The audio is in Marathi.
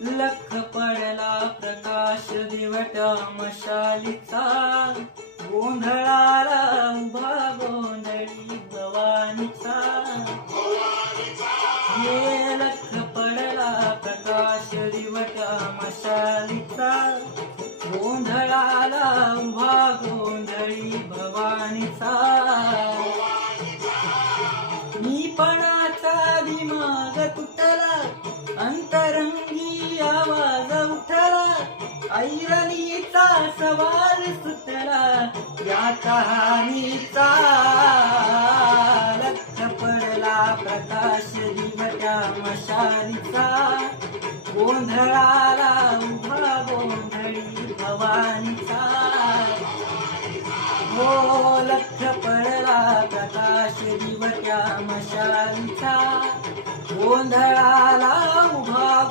लख पडला प्रकाश दिवट्या मशालीचा, गोंधळाला उभा गोंधळी भवानीचा. ये लख पडला प्रकाश दिवट्या मशालीचा, गोंधळाला उभा गोंधळी भवानीचा. मीपणाचा दिमाग तुटला, अंतरंगी आवाज उठला, ऐरणीचा सवाल सुटला या कहाणीचा. लख पडला प्रकाश दिवट्या मशालीचा, गोंधळाला उभा गोंधळी भवानीचा. हो लख पडला प्रकाश दिवट्या मशालीचा, गोंधळाला उभा